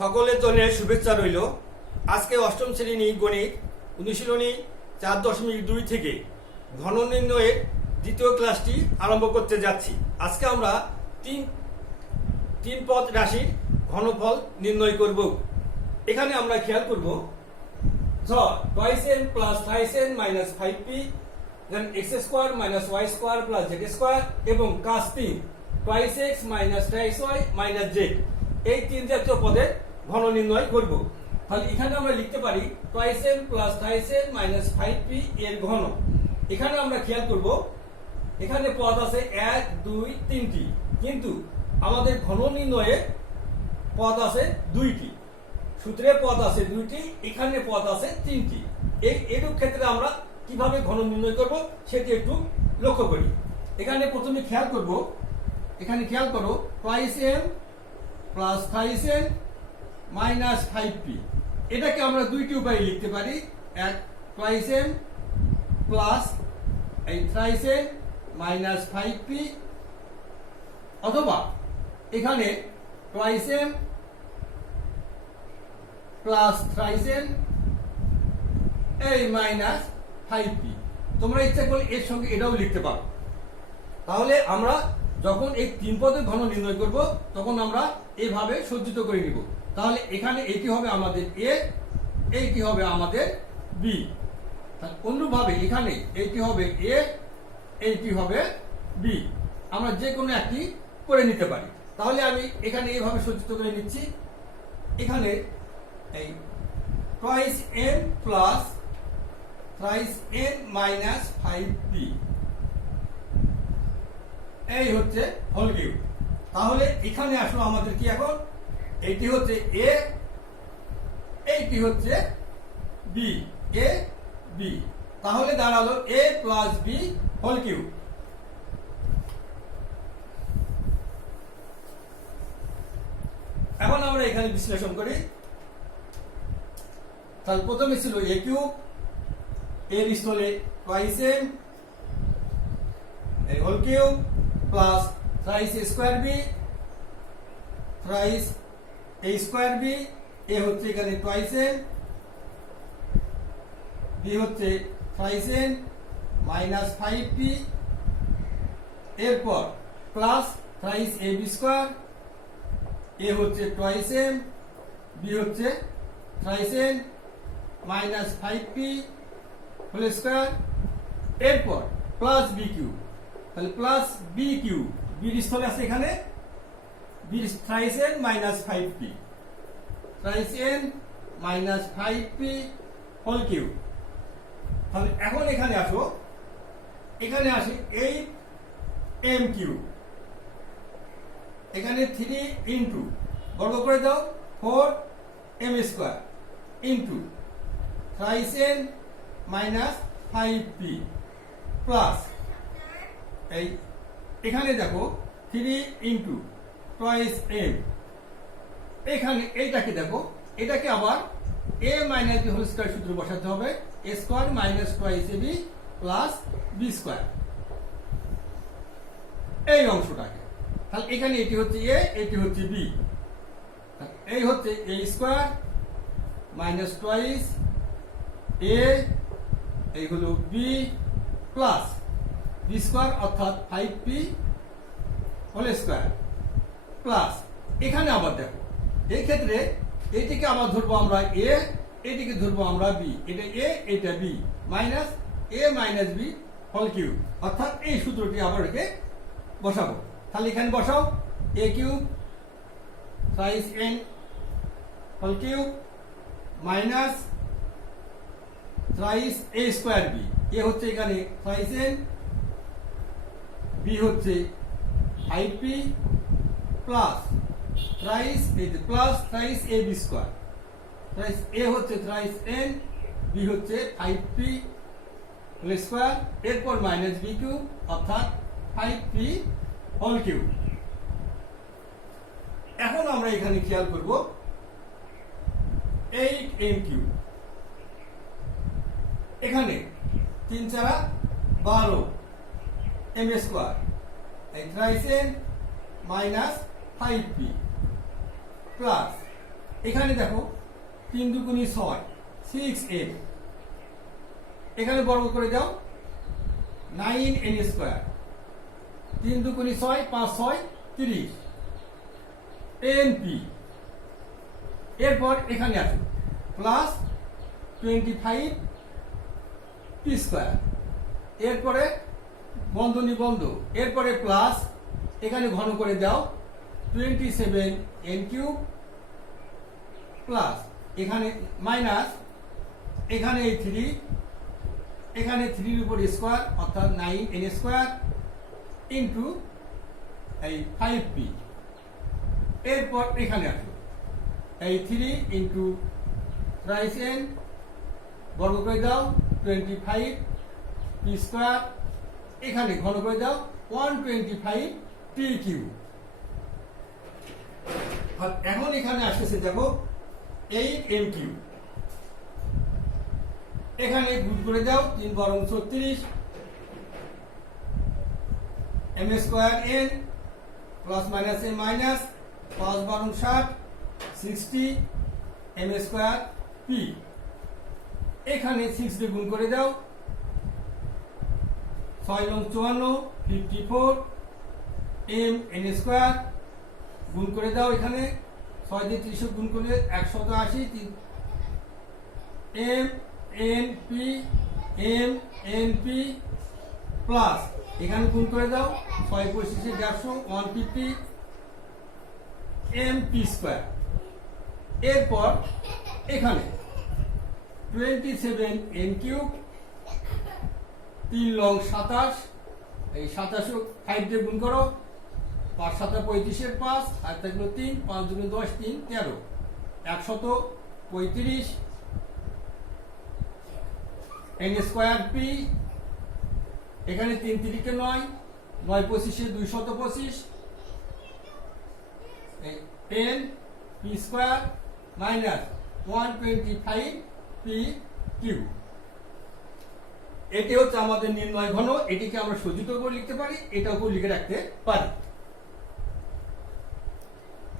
সকলের জন্য শুভেচ্ছা রইল। আজকে অষ্টম শ্রেণী গণিত অনুশীলনী 4.2 থেকে ঘন নির্ণয়ের দ্বিতীয় ক্লাসটি আরম্ভ করতে যাচ্ছি। আজকে আমরা তিন পদ রাশির ঘনফল নির্ণয় করব। এখানে আমরা খেয়াল করব twice n plus thrice n minus 5p then x square minus y square plus z square এবং কাজ 3 twice x minus thrice y minus z, এই তিন জাতীয় পদের ঘন নির্ণয় করব। তাহলে এখানে আমরা লিখতে পারি twice n plus thrice n minus 5p এর ঘন। এখানে আমরা খেয়াল করব এখানে পদ আছে 1 2 3টি, কিন্তু আমাদের ঘন নির্ণয়ে পদ আছে 2টি, সূত্রে পদ আছে 2টি, এখানে পদ আছে 3টি। এইরূপ ক্ষেত্রে আমরা কিভাবে ঘন নির্ণয় করব সেটি একটু লক্ষ্য করি। এখানে প্রথমে খেয়াল করো twice n plus thrice n minus 5p, এটাকে আমরা দুইটি উপায়ে লিখতে পারি। এক, টয়েস n প্লাস এই থ্রাইস n মাইনাস 5p, অথবা এখানে twice n plus thrice n এই মাইনাস 5p। তোমরা ইচ্ছা করলে এর সঙ্গে এটাও লিখতে পারো। তাহলে আমরা যখন এই তিন পদের ঘন নির্ণয় করব তখন আমরা এইভাবে সজ্জিত করে নিব। তাহলে এখানে এটি হবে আমাদের a, এইটি হবে আমাদের b। অনুরূপভাবে এখানে এইটি হবে a, এইটি হবে b। আমরা যে কোনো একটি করে নিতে পারি। তাহলে আমি এখানে এইভাবে সজ্জিত করে নিচ্ছি। এখানে এই twice n plus thrice n minus 5p, এই হচ্ছে হোল কিউব। তাহলে এখানে আসলো আমাদের কি, এখন এইটি হচ্ছে a, এইটি হচ্ছে b, a b। তাহলে দাঁড়ালো a plus b whole cube. এখন আমরা এখানে বিশ্লেষণ করি। তাহলে প্রথমে ছিল a কিউব, এর স্থলে টয়েস n এই whole cube plus thrice a square b, thrice a square b, এ হচ্ছে এখানে টয়েস n, b হচ্ছে থ্রাইস n মাইনাস 5p, এরপর plus thrice a b square, A হচ্ছে টয়েস n, b হচ্ছে thrice n minus 5p whole square, এরপর plus b cube. তাহলে plus b cube, b এর স্থলে আছে এখানে b thrice n minus 5p, thrice n minus 5p whole cube. তাহলে এখন এখানে আসো, এখানে আসে 8m কিউব, এখানে 3 ইনটু বর্গ করে দাও 4m square into thrice n minus 5p plus এই এখানে দেখো 3 ইনটু টয়েস m, এখানে এইটাকে দেখো, এটাকে আবার a minus b whole square সূত্র বসাতে হবে, a square minus twice ab plus b square, এই অংশটাকে। তাহলে এখানে এটি হচ্ছে a, এটি হচ্ছে b, এই হচ্ছে a square minus toys a, এই হলো b প্লাস b স্কয়ার অর্থাৎ 5p হোল স্কয়ার প্লাস এখানে আবার দেখো, এই ক্ষেত্রে এটিকে আবার ধরবো আমরা a, এটিকে ধরবো আমরা b, এটা a এটা b minus a minus b whole cube, অর্থাৎ এই সূত্রটি আবার একে বসাবো। তাহলে এখানে বসাও a cube thrice n whole cube minus thrice a square b, এ হচ্ছে এখানে থ্রাইস n, b হচ্ছে 5p plus thrice plus thrice a b square, thrice a হচ্ছে থ্রাইস n, b হচ্ছে 5p হোল স্কয়ার, এরপর মাইনাস b কিউব অর্থাৎ 5p whole cube. এখন আমরা এখানে খেয়াল করব 8m কিউব, এখানে 3 4 12 m স্কয়ার, এই thrice n minus 5p plus এখানে দেখো 3 দুগুণী 6 6n, এখানে বর্গ করে দাও 9n স্কয়ার, 3 দুগুণী 6 5 6 30 np। এরপর এখানে আছে প্লাস 25 পি স্কয়ার, এরপরে বন্ধনী বন্ধ, এরপরে প্লাস এখানে ঘন করে দাও 27 n কিউব প্লাস এখানে মাইনাস এখানে এই 3, এখানে 3 এর উপর স্কয়ার অর্থাৎ 9n স্কয়ার ইনটু এই 5p। এরপর এখানে আসো এই 3 ইনটু থ্রাইস n বর্গ করে দাও 25 পি স্কয়ার, এখানে ঘন করে দাও 125 টি কিউব। আর এখন এখানে আসতেছে দেখো 8m কিউব, এখানে গুণ করে দাও 3 বরং 36 m square n plus minus এ মাইনাস 5 বরং 60 60 m স্কয়ার p। এখানে 6 দিয়ে গুণ করে দাও 6 এবং 54 54 m n স্কয়ার গুণ করে দাও, এখানে 6 দিয়ে 30 গুণ করলে 180 m n p প্লাস এখানে গুণ করে দাও 6 25 150 150 m p স্কয়ার। এরপর এখানে 27 n কিউব, 3 লং 27, এই 27 5 দিয়ে গুণ করো 5 7 35 এর 5 আর থাকলো 3 5 2 10 3 13 135 n স্কয়ার p। এখানে 3 3 কে 9 9 25 এ 225 n p square minus 125 p cube. এটি হচ্ছে আমাদের নির্ণয় ঘন, এটিকে আমরা সজ্জিত করে লিখতে পারি, এটাও করে লিখে রাখতে পারি।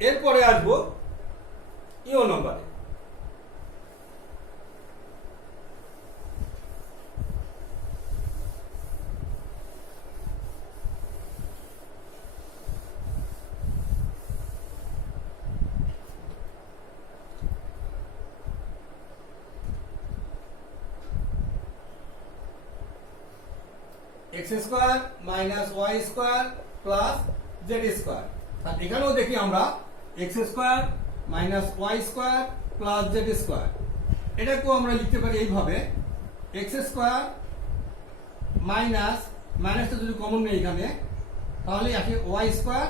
এরপরে আসবো ইও নম্বরে। x square minus y square plus z square. আর এখানেও দেখি আমরা x square minus y square plus z square, এটাকেও আমরা লিখতে পারি এইভাবে x স্কয়ার মাইনাস মাইনাসটা যদি কমন নেই এখানে তাহলে আসে y square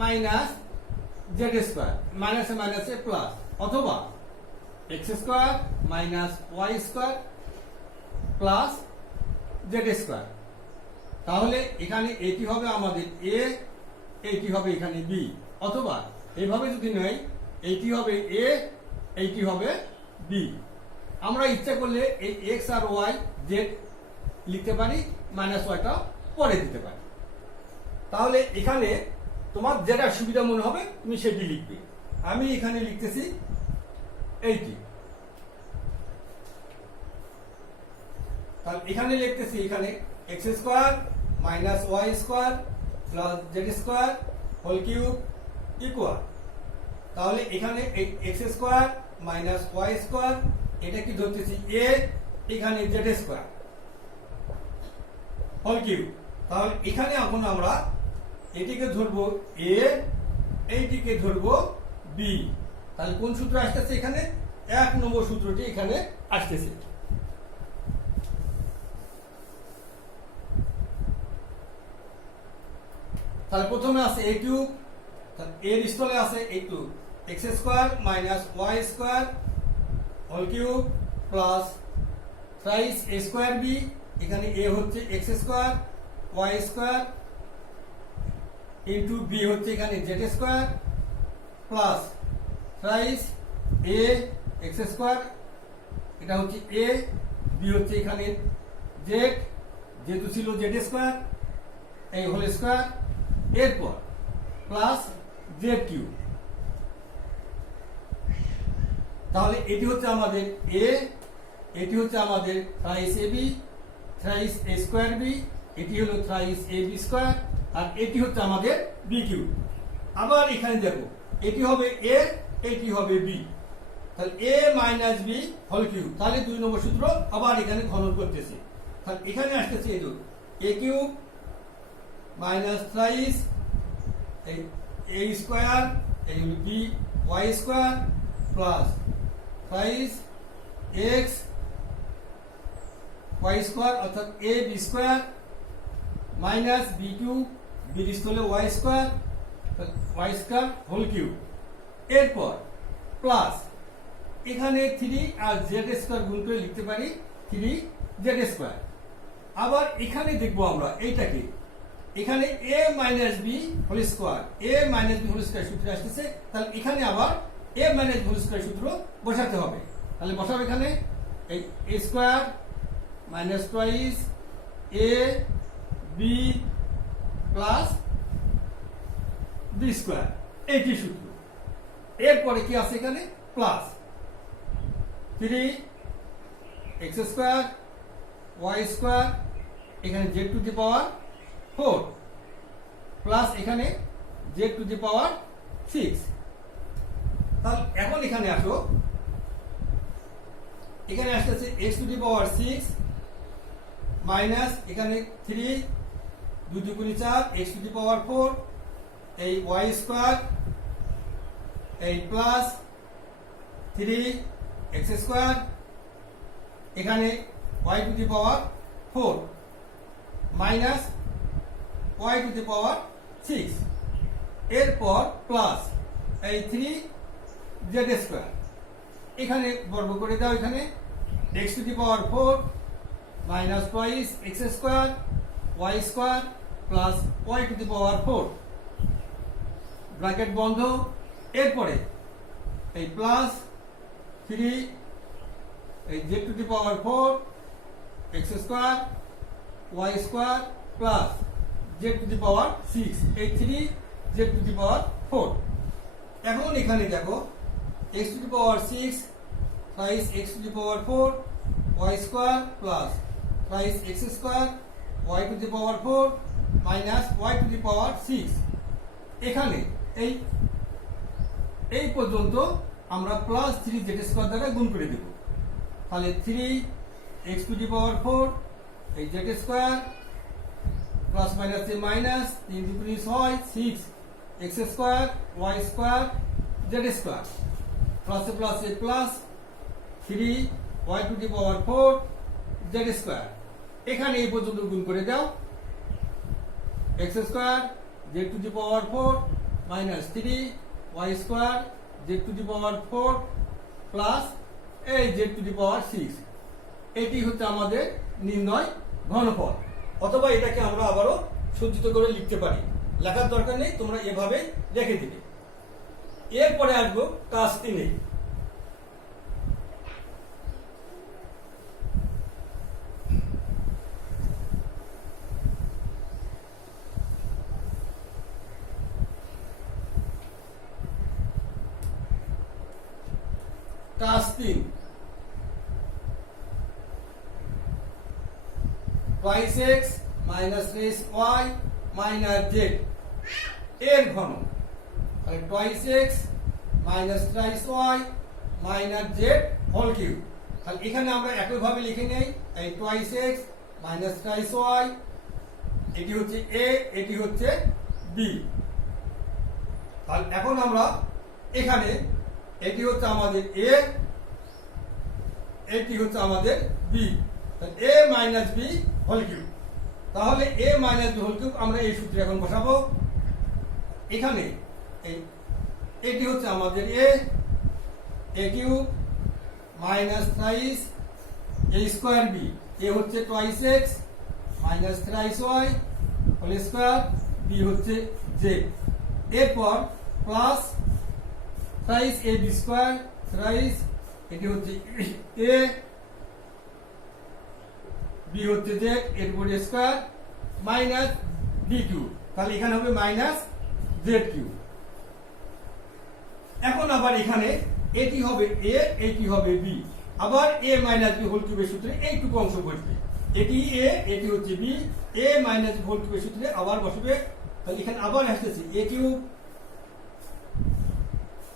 minus z square, মাইনাসে মাইনাসে প্লাস, অথবা x square minus y square plus z square. তাহলে এখানে এটি হবে আমাদের a, এইটি হবে এখানে b, অথবা এইভাবে যদি নেই এইটি হবে a, এইটি হবে b। আমরা ইচ্ছা করলে এই x আর y z লিখতে পারি, মাইনাস ওয়াইটা পরে দিতে পারি। তাহলে এখানে তোমার যেটা সুবিধা মনে হবে তুমি সেটি লিখবে। আমি এখানে লিখতেছি এইটি, তাহলে এখানে লিখতেছি এখানে x square minus y square plus z square whole cube equal, তাহলে এখানে x square minus y square এটা কি ধরতেছি a, এখানে z স্কয়ার হোল কিউব। তাহলে এখানে এখন আমরা এটিকে ধরবো a, এইটিকে ধরবো b। তাহলে কোন সূত্র আসতেছে এখানে? 1 নম্বর সূত্রটি এখানে আসতেছে। তাহলে প্রথমে আছে a কিউব, তাহলে এর স্থলে আছে a2 x square minus y square whole cube plus thrice a square b, এখানে a হচ্ছে x square y square into b হচ্ছে এখানে z square plus thrice a x square, এটা হচ্ছে a, b হচ্ছে এখানে z, যেহেতু ছিল z স্কয়ার এই হোল স্কয়ার, এরপর প্লাস z কিউব। তাহলে এটি হচ্ছে আমাদের এ, এটি হচ্ছে আমাদের thrice A B, thrice A square B, এটি হলো থ্রাইস এ বি স্কোয়ার, আর এটি হচ্ছে আমাদের বি কিউ। আবার এখানে দেখো এটি হবে এ, এটি হবে বি, তাহলে এ মাইনাস বি হোল কিউব। তাহলে 2 নম্বর সূত্র আবার এখানে ঘনন করতেছে। তাহলে এখানে আসতেছে এই A cube minus thrice A square, এই হলো B Y square plus thrice X Y square অর্থাৎ A B square minus B cube, B স্থলে ওয়াই স্কোয়ার হোল কিউব। এরপর প্লাস এখানে 3 আর জেড স্কোয়ার গুণ করে লিখতে পারি 3 জেড স্কোয়ার। আবার এখানে দেখবো আমরা এইটাকে, এখানে এ মাইনাস বি হোল স্কোয়ার, এ মাইনাস বি হোল স্কোয়ার সূত্র আসতেছে, তাহলে এখানে আবার এ মাইনাস হোল স্কোয়ার সূত্র বসাতে হবে। তাহলে বসাবো এখানে এই A square minus twice A B plus B square, এইটি সূত্র। এরপরে কি আছে এখানে plus 3 X square Y square, এখানে Z to the power 4 plus এখানে জেড টু দি পাওয়ার 6। তাহলে এখন এখানে আসো, এখানে আসতেছে X to the power 6 minus এখানে 3 2 2 গুণে 4 এক্স টু দি পাওয়ার 4, এই ওয়াই স্কোয়ার এই প্লাস 3 এক্স স্কোয়ার, এখানে Y to the power 4 minus Y to the power 6, এরপর প্লাস এই 3 জেড স্কোয়ার, এখানে বর্গ করে দাও, এখানে X to the power 4 minus twice X square Y square plus Y to the power 4 bracket বন্ধ। এরপরে এই প্লাস 3 এই Z to the power 4 X square Y square plus Z to the power 6, এই 3 জেড টু দি পাওয়ার 4। এখন এখানে দেখো X to the power 6 thrice X to the power 4 Y square plus thrice X square Y to the power 4 minus Y to the power 6। এখানে এই পর্যন্ত আমরা plus 3 Z square দ্বারা গুণ করে দেব। তাহলে 3 এক্স টু দি পাওয়ার 4 এই z square plus minus minus 3 2 3 6 6 x square Y square z square plus plus 3 y to the power 4 z square. এখানে এই পর্যন্ত গুণ করে দাও, x square z to the power 4 minus 3 y square z to the power 4 plus এই Z to the power 6। এটি হচ্ছে আমাদের নির্ণয় ঘনফল। অথবা এটাকে আমরা আবারও সজ্জিত করে লিখতে পারি, লেখার দরকার নেই, তোমরা এভাবে রেখে দিবে। এরপরে আসবো কাজ 3-এ। কাজ 3 twice x minus thrice y minus z এর ঘন, তাহলে twice x minus thrice Y minus z whole cube. তাহলে এখানে আমরা একইভাবে লিখে নেই, এই twice x minus thrice y, এটি হচ্ছে এ, এটি হচ্ছে বি। তাহলে এখন আমরা এখানে এটি হচ্ছে আমাদের এ, এটি হচ্ছে আমাদের B, A minus B whole cube. তাহলে এ মাইনাস বি হোল কিউব আমরা এই সূত্রে এখন বসাবো। এখানে এটি হচ্ছে আমাদের এ cube minus thrice A square B, এ হচ্ছে twice x minus thrice Y whole square, B হচ্ছে জেড। এরপর প্লাস থ্রাইস এ বি স্কোয়ার থ্রাইস, এটি হচ্ছে এ, বি হচ্ছে জেড, এর উপর স্কোয়ার মাইনাস বি কিউব, তাহলে এখানে হবে মাইনাস জেড কিউব। এখন আবার এখানে এটি হবে এ, এটি হবে বি। আবার এ মাইনাস বি হোল কিউবের সূত্রে এইটুকু অংশ বসবে, এটি এ, এটি হচ্ছে B, A minus B whole কিউবের সূত্রে আবার বসবে। তাহলে এখানে আবার আসতেছে এ কিউব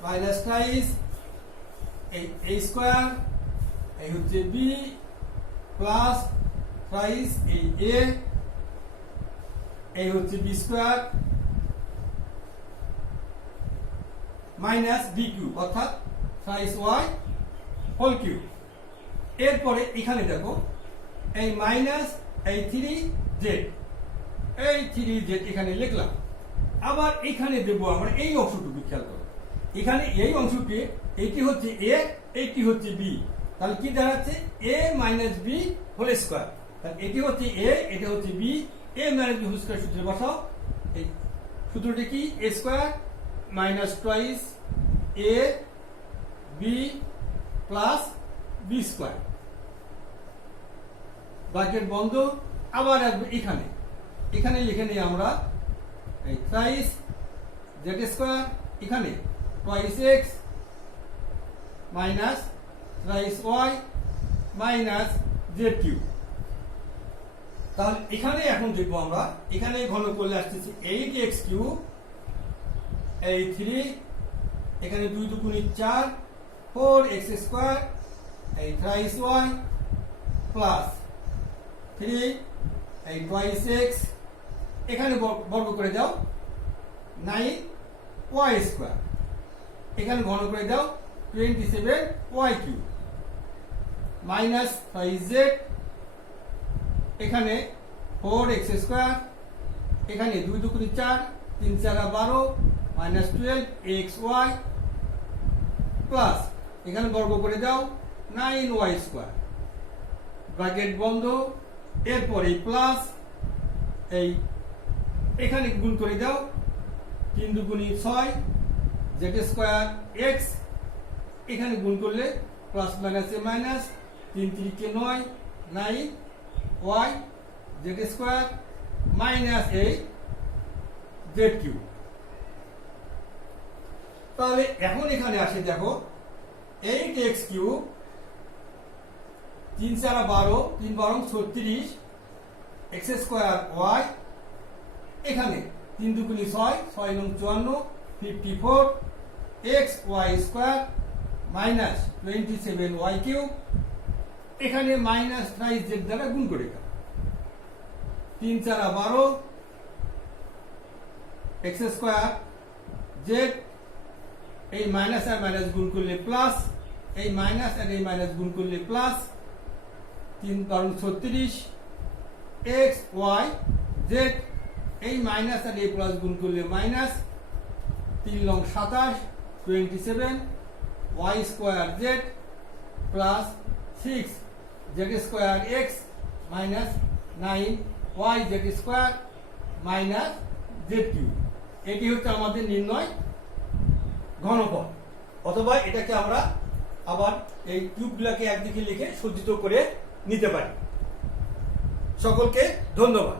মাইনাস ট্রাইস এই এ স্কোয়ার, এই হচ্ছে বি প্লাস ট্রাইস এই এ, এই হচ্ছে b square minus B cube অর্থাৎ ট্রাইস ওয়াই হোল কিউব। এরপরে এখানে দেখো এই মাইনাস এই 3z, এই 3z এখানে লিখলাম। আবার এখানে দেব আমরা এই অংশটুকু, খেয়াল করো এখানে এই অংশটি, এটি হচ্ছে এ, এটি হচ্ছে বি, তাহলে কি দাঁড়াচ্ছে A minus B whole square. তাহলে এটি হচ্ছে এ, এটা হচ্ছে B, A minus B whole square সূত্রে বসাও। এই সূত্রটি কি A square minus twice A B plus B square, bracket বন্ধ। আবার আসবে এখানে, এখানে লিখে নিই আমরা এই থ্রাইস জেড স্কোয়ার, এখানে twice x minus thrice Y minus Z cube. তাহলে এখানে এখন দেখবো আমরা, এখানে ঘন করলে আসতেছে 8x কিউব, এই 3, এখানে 2 দুগুণে 4, 4x স্কোয়ার, এই থ্রাইস ওয়াই প্লাস 3 এই টুয়াইস এক্স, এখানে বর্গ করে দাও 9y স্কোয়ার, এখানে ঘন করে দাও 27y কিউব মাইনাস 5z, এখানে 4x স্কোয়ার, এখানে 2 দুগুণে 4, 3 4 12 মাইনাস 12xy প্লাস এখানে বর্গ করে দাও 9y স্কোয়ার, ব্র্যাকেট বন্ধ। এরপরে প্লাস এই এখানে গুণ করে দাও 3 দুগুণে 6 জেড স্কোয়ার এক্স, এখানে গুণ করলে প্লাস মাইনাসে minus, 3 3 9 9y Z square minus এই জেড কিউব। তাহলে এখন এখানে আসে দেখো 8x cube, 3 4 12, 3 12 36 x square y, এখানে 3 দুগুণে 6, 6 9 54 54 x y square minus 27y cube, এখানে মাইনাস ট্রাইস জেড দ্বারা গুণ করে দাও, 3 4 12 x স্কোয়ার জেড, এই মাইনাস আর মাইনাস গুণ করলে প্লাস, এই মাইনাস আর এই মাইনাস গুণ করলে প্লাস, 3 12 36 এক্স ওয়াই জেড, এই মাইনাস আর এই প্লাস গুণ করলে মাইনাস, 3 লং 27 27 y square z plus 6 z square x minus 9 y z square minus Z cube. এটি হচ্ছে আমাদের নির্ণয় ঘনফল, অথবা এটাকে আমরা আবার এই কিউবগুলোকে একদিকে লিখে সজ্জিত করে নিতে পারি। সকলকে ধন্যবাদ।